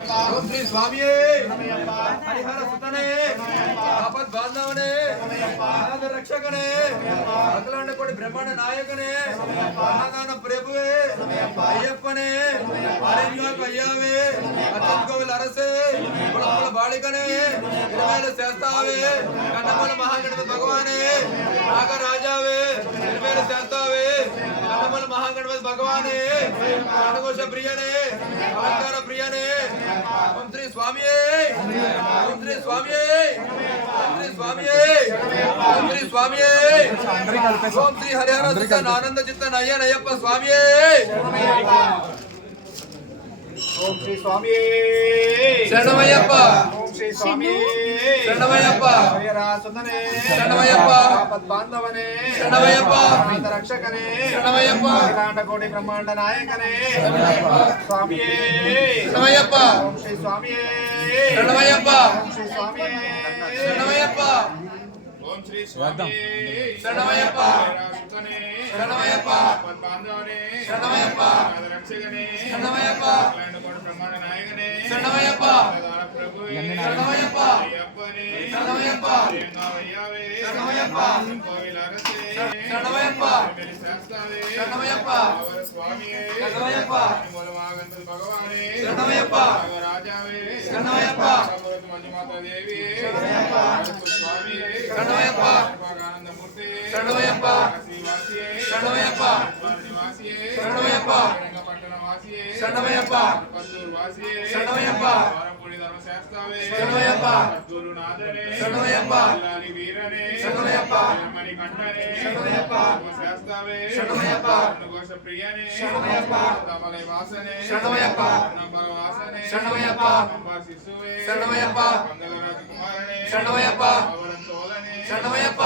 ఓం శ్రీ స్వామియే హరిహర సుతనే ఆపద్ బాంధవనే అనాథ రక్షకనే అఖిలాండ కోటి బ్రహ్మాండ నాయకనే అన్నదాన ప్రభువే అయ్యప్పనే ఆర్యకు అయ్యావే అత్యంత కోవిల అరసే కులకుల బాళికనే ఇరవేల శాస్తావే కన్నమల మహాగణపతి భగవానే నాగరాజావే ఇరవేల శాస్తావే కన్నమల మహాగణపతి భగవానే కనఘోష ప్రియనే అలంకార ప్రియనే ఓం శ్రీ స్వామియే ఓం శ్రీ స్వామియే ఓం శ్రీ స్వామియే ఓం శ్రీ స్వామియే ఓం శ్రీ హరిహర సుతన ఆనంద చిత్తన అయ్యప్ప స్వామియే ఓం శ్రీ స్వామియే శరణమయ్యప్ప ఓం శ్రీ స్వామియే శరణమయ్యప్ప హరిహర సుతనే శరణమయ్యప్ప ఆపద్ బాంధవనే శరణమయ్యప్ప అనాథ రక్షకనే శరణమయ్యప్ప అఖిలాండ కోటి బ్రహ్మాండ నాయకనే స్వామియే శరణమయ్యప్ప ఓం శ్రీ స్వామియే శరణమయ్యప్ప ఓం శ్రీ స్వామియే శరణమయ్యప్ప ఓం శ్రీ స్వామియే శరణమయ్యప్ప సుతనే శరణమయ్యప్ప ఆపద్ బాంధవనే శరణమయ్యప్ప అనాథ రక్షకనే శరణమయ్యప్ప అఖిలాండ కోటి బ్రహ్మాండ నాయకనే శరణమయ్యప్ప అనాథ ప్రభువే శరణమయ్యప్ప అయ్యప్పనే శరణమయ్యప్ప అయ్యావే శరణమయ్యప్ప కోవిల అరసే శరణమయ్యప్ప ఇరవేల శాస్తావే శరణమయ్యప్ప అవర స్వామియే శరణమయ్యప్ప మూల మహాగణపతి భగవానే శరణమయ్యప్ప రాజావే శరణమయ్యప్ప సమృద్ధ మంజుమాత దేవి శరణమయ్యప్ప స్వామియే శరణమయ్యప్ప ఆనందమూర్తి శరణమయ్యప్ప శ్రీవాసియే శరణమయ్యప్ప నివాసియే శరణమయ్యప్ప రంగపట్టణ వాసియే శరణమయ్యప్ప పల్లూరు వాసియే శరణమయ్యప్ప వారంపూడి ధర్మశాస్త్రావే శరణమయ్యప్ప గురునాథనే శరణమయ్యప్ప అల్లాలి వీరనే శరణమయ్యప్ప మణి కంఠనే శరణమయ్యప్ప శాస్త్రావే శరణమయ్యప్ప ఘోష ప్రియనే శరణమయ్యప్ప తమలై వాసనే శరణమయ్యప్ప నంబర వాసనే శరణమయ్యప్ప అంబ శిశువే శరణమయ్యప్ప మంగళరాజ కుమారనే శరణమయ్యప్ప అవరం తోలనే శరణమయ్యప్ప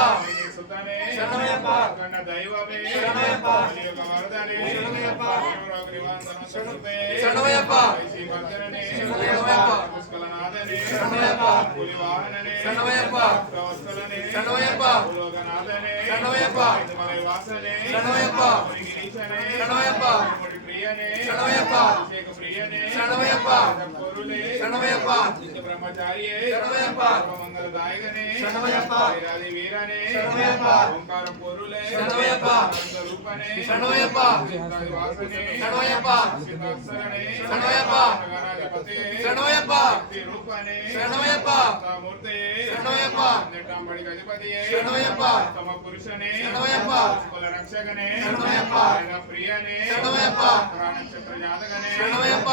సుతనే శరణమయ్యప్ప కన్న దైవమే శరణమయ్యప్ప కలియుగ వరదనే శరణమయ్యప్ప రోగ నివారణ స్వరూపే శరణమయ్యప్ప శ్రీభద్రనే శరణమయ్యప్ప పుష్కలనాథనే శరణమయ్యప్ప పులివాహననే శరణమయ్యప్ప ప్రవత్సలనే శరణమయ్యప్ప పులోగనాథనే శరణమయ్యప్ప తిరుమలై వాసనే శరణమయ్యప్ప గిరీశనే శరణమయ్యప్ప ముడి ప్రియనే శరణమయ్యప్ప అభిషేక ప్రియనే శరణమయ్యప్ప పొరులే శరణమయ్యప్ప నిత్య బ్రహ్మచారియే శరణమయ్యప్ప మంగళదాయకనే శరణమయ్యప్ప వీరాది వీరనే శరణమయ్యప్ప ఓంకార పొరులే శరణమయ్యప్ప రూపనే శరణమయ్యప్ప వాసనే శరణమయ్యప్ప సిద్ధాక్షరనే శరణమయ్యప్ప గణాధిపతే శరణమయ్యప్ప రూపనే శరణమయ్యప్ప మూర్తే శరణమయ్యప్ప నెట్టాంబడి గజపతియే శరణమయ్యప్ప తమ పురుషనే శరణమయ్యప్ప కుల రక్షకనే శరణమయ్యప్ప ప్రియనే శరణమయ్యప్ప నక్షత్ర జాతకనే శరణమయ్యప్ప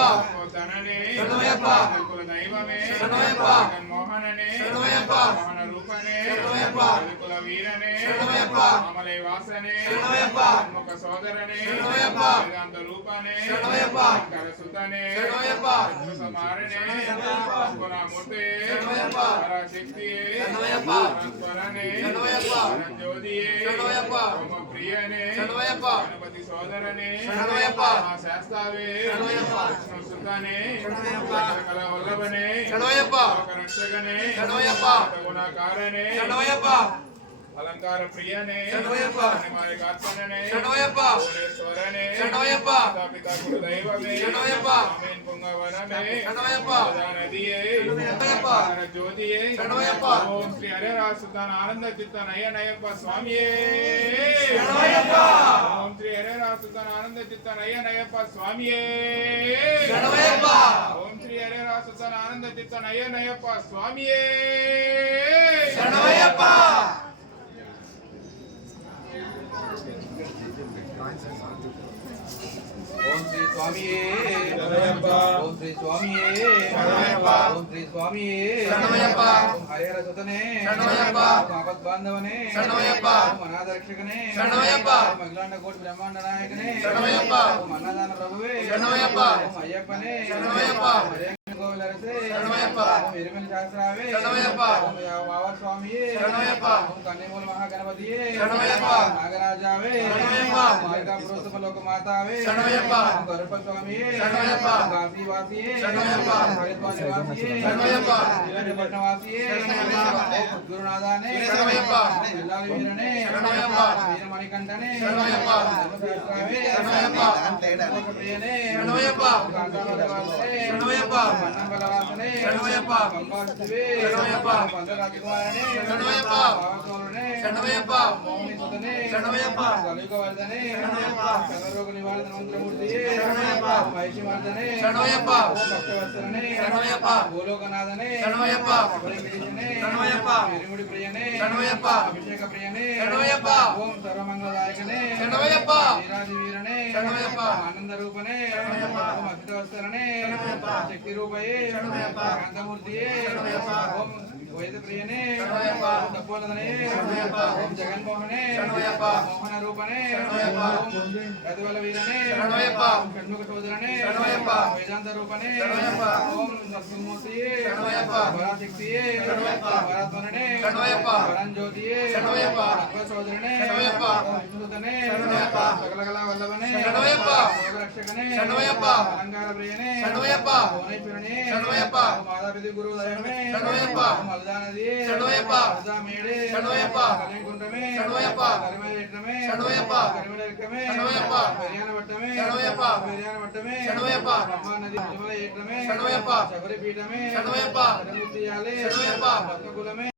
ధననే శరణమయ్యప్ప కుల దైవమే శరణమయ్యప్ప మోహననే శరణమయ్యప్ప మోహన రూపనే శరణమయ్యప్ప కుల వీరనే శరణమయ్యప్ప అమలై వాసనే శరణమయ్యప్ప ముఖ సోదరనే శరణమయ్యప్ప వేదాంత రూపనే శరణమయ్యప్ప కరసుతనే శరణమయ్యప్ప సమారణే గుణమూర్తే శరణమయ్యప్ప పరాశక్తియే శరణమయ్యప్ప స్వరనే శరణమయ్యప్ప జ్యోతియే శరణమయ్యప్ప ప్రియనే శరణమయ్యప్ప గణపతి సోదరనే శరణమయ్యప్ప శాస్తావే శరణమయ్యప్ప సుతానే శరణమయ్యప్ప సకల వల్లభనే శరణమయ్యప్ప రక్షకనే శరణమయ్యప్ప గుణకారనే శరణమయ్యప్ప అలంకార ప్రియనే శరణమయ్యప్ప కార్పణనే శరణమయ్యప్ప భువనేశ్వరనే శరణమయ్యప్ప పిత గురు దైవమే శరణమయ్యప్ప ఆమేన్ పుంగవనమే శరణమయ్యప్ప నదియే శరణమయ్యప్ప జ్యోతియే శరణమయ్యప్ప ఓం శ్రీ హరిరాసుతాన ఆనంద చిత్త నయ్యనయ్యప్ప స్వామియే శరణమయ్యప్ప ఓం శ్రీ హరిరాసుతాన ఆనంద చిత్త నయ్యనయ్యప్ప స్వామియే శరణమయ్యప్ప ఓం శ్రీ హరిరాసుతాన ఆనంద చిత్త నయ్యనయ్యప్ప స్వామియే శరణమయ్యప్ప ఓం శ్రీ స్వామియే ఓం శ్రీ స్వామియే ఓం శ్రీ స్వామియే శరణమయ్యప్ప హరిహర సుతనే శరణమయ్యప్ప ఆపద్ బాంధవనే శరణమయ్యప్ప అనాథ రక్షకనే శరణమయ్యప్ప మహిళాండ కోటి బ్రహ్మాండ నాయకనే శరణమయ్యప్ప అన్నదాన ప్రభువే శరణమయ్యప్ప అయ్యప్పనే శరణమయ్యప్ప కోవిల అరసే శరణమయ్యప్ప ఓం ఎరిమల శాస్త్రావే శరణమయ్యప్ప. ఓం వావర్ స్వామియే శరణమయ్యప్ప. ఓం కన్యమూల మహాగణపతియే శరణమయ్యప్ప. నాగరాజావే శరణమయ్యప్ప. మాలికా పురుషోత్తమ లోక మాతావే శరణమయ్యప్ప. ఓం గరుడ స్వామియే శరణమయ్యప్ప. కాశీవాసియే శరణమయ్యప్ప. హరిద్వారవాసియే శరణమయ్యప్ప. శ్రీరంగపట్నవాసియే శరణమయ్యప్ప. ఓం గురునాథానే శరణమయ్యప్ప. జిల్లాల వీరనే శరణమయ్యప్ప. వీరమణికంఠనే శరణమయ్యప్ప. ధర్మశాస్త్రావే శరణమయ్యప్ప. ప్రియనే శరణమయ్యప్ప. కాంతాబలవాసనే శరణమయ్యప్ప. మన్నంబలవాసనే శరణమయ్యప్ప. కంబాసువే శరణమయ్యప్ప. పంచరాజకుమారనే శరణమయ్యప్ప. పావకౌరనే శరణమయ్యప్ప. మౌనిసుతనే శరణమయ్యప్ప. కలియుగవర్ధనే శరణమయ్యప్ప. సర్వరోగ నివారణ మంత్రమూర్తియే శరణమయ్యప్ప. మహిషిమర్దనే శరణమయ్యప్ప. భక్తవత్సలనే శరణమయ్యప్ప. భూలోకనాథనే శరణమయ్యప్ప. శబరిగిరీశనే శరణమయ్యప్ప. పెరుముడి ప్రియనే శరణమయ్యప్ప. అభిషేక ప్రియనే శరణమయ్యప్ప. ఓం సర్వమంగళదాయకనే శరణమయ్యప్ప. వీరాది వీరనే శరణమయ్యప్ప. ఆనంద రూపనే శరణమయ్యప్ప. ఓం అసితవత్సలనే శరణమయ్యప్ప. శక్తి రూపయే శరణమయ్యప్ప. కాంతమూర్తియే శరణమయ్యప్ప. ఓం వైద ప్రియనే శరణమయ్యప్ప. ఓం తపోధనే శరణమయ్యప్ప. ఓం జగన్మోహనే శరణమయ్యప్ప. మోహన రూపనే శరణమయ్యప్ప. ఓం రతివల వీరనే శరణమయ్యప్ప. ఓం షణ్ముఖ సోదరనే శరణమయ్యప్ప. వేదాంత రూపనే శరణమయ్యప్ప. ఓం నరసింహమూర్తియే శరణమయ్యప్ప. పరాశక్తియే శరణమయ్యప్ప. పరాత్మనే శరణమయ్యప్ప. పరంజ్యోతియే శరణమయ్యప్ప. సోదరనే శరణమయ్యప్ప. ఓం విష్ణుతనే శరణమయ్యప్ప. సకలకళ వల్లభనే శరణమయ్యప్ప. రక్షకనే శరణమయ్యప్ప. అలంకార ప్రియనే శరణమయ్యప్ప. భువనేశ్వరనే శరణమయ్యప్ప. మాదాపితి గురు దయమే శరణమయ్యప్ప. మల్దానదియే శరణమయ్యప్ప. మేడే శరణమయ్యప్ప. కళ్యాణకుంటమే శరణమయ్యప్ప. కరిమేలెట్టమే శరణమయ్యప్ప. కరిమేలెక్కమే శరణమయ్యప్ప. పెరియాన వట్టమే శరణమయ్యప్ప. పెరియాన వట్టమే శరణమయ్యప్ప. బ్రహ్మా నది తిరుమల ఏట్రమే శరణమయ్యప్ప. శబరి పీఠమే శరణమయ్యప్ప. శరణముత్తియాలే శరణమయ్యప్ప. భక్తకులమే